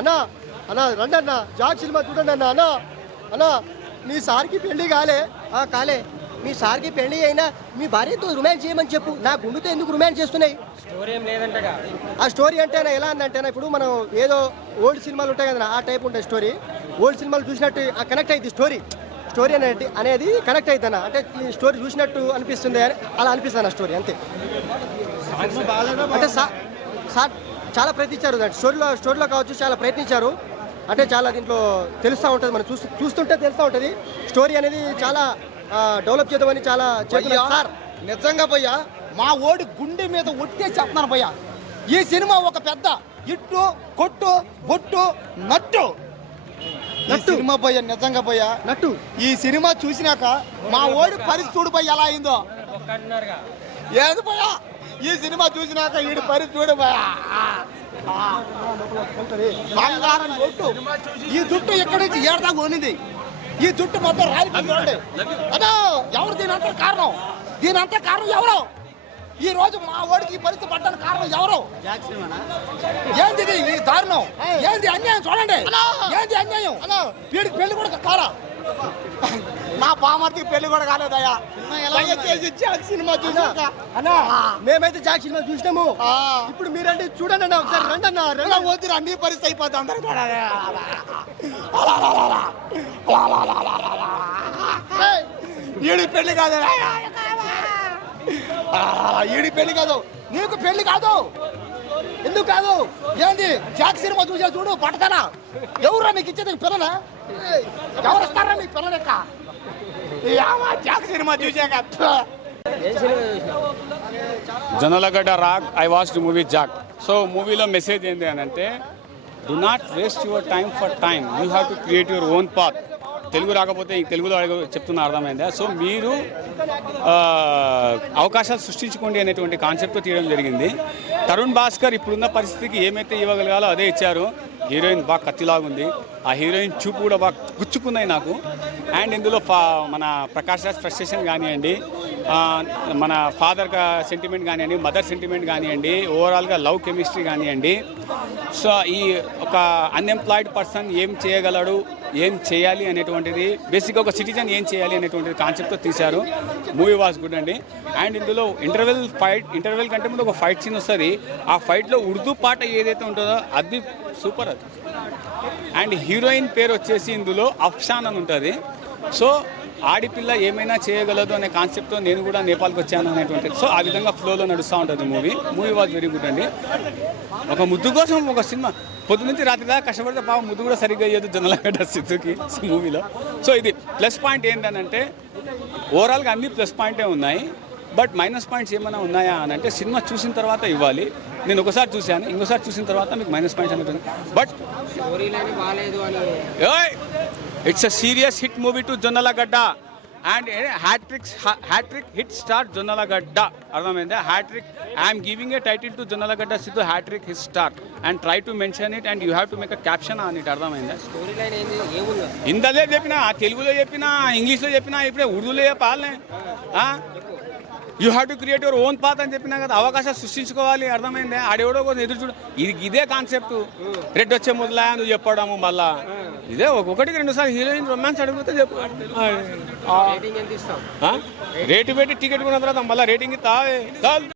అన్నా అన్నా రండి అన్న జాక్ సినిమా చూడండి అన్న అన్నా అన్నా మీ సార్కి పెళ్లి కాలే మీ సార్కి పెళ్లి అయినా మీ భార్యతో రొమాన్స్ చేయమని చెప్పు. నా గుండెతో ఎందుకు రొమాన్స్ చేస్తున్నాయి? స్టోరీ ఏం లేదంటగా. ఆ స్టోరీ అంటేనా ఎలా అందంటేనా ఇప్పుడు మనం ఏదో ఓల్డ్ సినిమాలు ఉంటాయి కదా ఆ టైప్ ఉంటాయి స్టోరీ. ఓల్డ్ సినిమాలు చూసినట్టు కనెక్ట్ అయింది స్టోరీ అనేది కనెక్ట్ అవుతుందన్న. అంటే ఈ స్టోరీ చూసినట్టు అనిపిస్తుంది అని అలా అనిపిస్తుంది ఆ స్టోరీ అంతే. అంటే సార్ చాలా ప్రయత్నించారు స్టోరీలో కావచ్చు, చాలా ప్రయత్నించారు. అంటే చాలా దీంట్లో తెలుస్తూ ఉంటుంది, మనం చూస్తుంటే తెలుస్తూ ఉంటుంది స్టోరీ అనేది చాలా డెవలప్ చేద్దామని చాలా సార్. నిజంగా భయ్యా మా ఓడి గుండె మీద ఒట్టే చెప్తున్నాను భయ్యా, ఈ సినిమా ఒక పెద్ద ఇట్టు కొట్టు బొట్టు నట్టు సినిమా భయ్యా. నిజంగా భయ్యా నట్టు ఈ సినిమా చూసినాక మా ఓడి పరిస్థితి చూడు భయ్యా ఎలా అయిందో. ఏది భయ్యా ఈ సినిమా చూసినాక వీడి పరిస్థితి చూడు భయ్యా. బంగారం జుట్టు, ఈ జుట్టు ఎక్కడి నుంచి ఏడదాకా కొనింది, ఈ జుట్టు మొత్తం రాలిపోయింది. అదో ఎవరు దీనంతా కారణం ఎవరు? ఈ రోజు మా ఓడికి ఈ పరిస్థితి పడ్డానికి కారణం ఎవరు? ఏంది ఈ దారుణం? ఏంది అన్యాయం? చూడండి ఏంది అన్యాయం. వీడికి పెళ్లి కూడా కారా, నా బామర్తికి పెళ్లి కూడా కాలేదయ్యా. సినిమా చూసాక అన్నా మేమైతే జాక్ సినిమా చూసినాము. ఇప్పుడు మీరంటే చూడండి అన్న ఒకసారి రండి అన్న. వద్దు అన్ని పరిస్థితి అయిపోతుంది అందరూ చూడాలి. ఈడి పెళ్లి కాదు, ఈడి పెళ్లి కాదు, నీకు పెళ్లి కాదు. ఎందుకు కాదు? ఏంది జాక్ సినిమా చూసా చూడు పట్టతానా? ఎవరా నీకు ఇచ్చేది పిల్లనా? ఎవరు ఇస్తారా నీకు పిల్లలెక్క? జాక్ సినిమా చూసాక జొన్నలగడ్డ రాగ్ I watch the movie Jack. So మూవీలో మెసేజ్ ఏంటి అని అంటే, do not waste your time for time, you have to create your own path. Telugu రాకపోతే ఈ తెలుగులో చెప్తున్న అర్థమైందా? సో మీరు అవకాశాలు సృష్టించుకోండి అనేటువంటి కాన్సెప్ట్తో తీయడం జరిగింది. తరుణ్ భాస్కర్ ఇప్పుడున్న పరిస్థితికి ఏమైతే ఇవ్వగలగాలో అదే ఇచ్చారు. హీరోయిన్ బాగా కత్తిలాగుంది, ఆ హీరోయిన్ చూపు కూడా బాగా గుచ్చుకున్నాయి నాకు. అండ్ ఇందులో మన ప్రకాష్ రాజ్ ఫ్రస్ట్రేషన్ కానివ్వండి, మన ఫాదర్ సెంటిమెంట్ కానివ్వండి, మదర్ సెంటిమెంట్ కానివ్వండి, ఓవరాల్గా లవ్ కెమిస్ట్రీ కానివ్వండి. సో ఈ ఒక అన్ఎంప్లాయిడ్ పర్సన్ ఏం చేయగలడు, ఏం చేయాలి అనేటువంటిది, బేసిక్గా ఒక సిటిజన్ ఏం చేయాలి అనేటువంటిది కాన్సెప్ట్తో తీశారు. మూవీ వాస్ గుడ్ అండి. అండ్ ఇందులో ఇంటర్వెల్ కంటే ముందు ఒక ఫైట్ సీన్ వస్తుంది. ఆ ఫైట్లో ఉర్దూ పాట ఏదైతే ఉంటుందో అది సూపర్ అది. అండ్ హీరోయిన్ పేరు వచ్చేసి ఇందులో అఫ్షాన్ అని ఉంటుంది. సో ఆడిపిల్ల ఏమైనా చేయగలదు అనే కాన్సెప్ట్తో నేను కూడా నేపాల్కి వచ్చాను అనేటువంటిది. సో ఆ విధంగా ఫ్లోలో నడుస్తూ ఉంటుంది మూవీ వాజ్ వెరీ గుడ్ అండి. ఒక ముద్దు కోసం ఒక సినిమా పొద్దు నుంచి రాత్రి దాకా కష్టపడితే పాపం ముద్దు కూడా సరిగ్గా అయ్యేది జొన్నలగడ్డ సిద్ధుకి మూవీలో. సో ఇది ప్లస్ పాయింట్ ఏంటంటే ఓవరాల్గా అన్ని ప్లస్ పాయింటే ఉన్నాయి. బట్ మైనస్ పాయింట్స్ ఏమైనా ఉన్నాయా అని అంటే, సినిమా చూసిన తర్వాత ఇవ్వాలి. నేను ఒకసారి చూశాను, ఇంకోసారి చూసిన తర్వాత మీకు మైనస్ పాయింట్స్ అనేది. But it's a serious hit movie to Jonnalagadda and hat-trick hit star Jonnalagadda. అర్థమైందా? Hat-trick, I'm giving a title to Jonnalagadda Siddhu, hat-trick hit star and try to mention it and you have to make a caption on it. అర్థమైందా? ఇందలే చెప్పినా, తెలుగులో చెప్పినా, ఇంగ్లీష్లో చెప్పినా, ఇప్పుడే ఉర్దూలో చెప్పాలనే. You have to create your own path అని చెప్పినా కదా. అవకాశాలు సృష్టించుకోవాలి. అర్థమైందే? ఆడెవడో కోసం ఎదురు చూడు. ఇదే కాన్సెప్ట్. రెడ్ వచ్చే మొదలా నువ్వు చెప్పడము, మళ్ళా ఇదే ఒకటికి 2 సార్లు హీరోయిన్ రొమాన్స్ అడిగితే చెప్పు. రేటు పెట్టి టికెట్ కొన్న తర్వాత మళ్ళీ రేటింగ్ ఇస్తా.